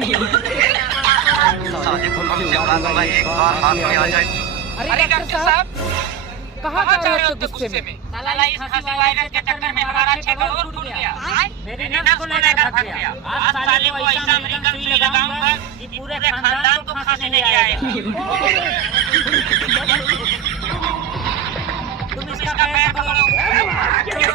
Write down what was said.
शादी को कम से कम भाई एक बार हाथ में आ जाए। अरे डॉक्टर साहब कहाँ जा रहे हो गुस्से में? साला इस खांसी वायरस के चक्कर में हमारा 6 करोड़ टूट गया। मेरे नफ्स को लेकर भाग गया। आज साले को ऐसा अमेरिकन सुई लगाऊंगा कि पूरे खानदान को खांसी नहीं आएगा। तुम इसका पैर पकड़ो। क्या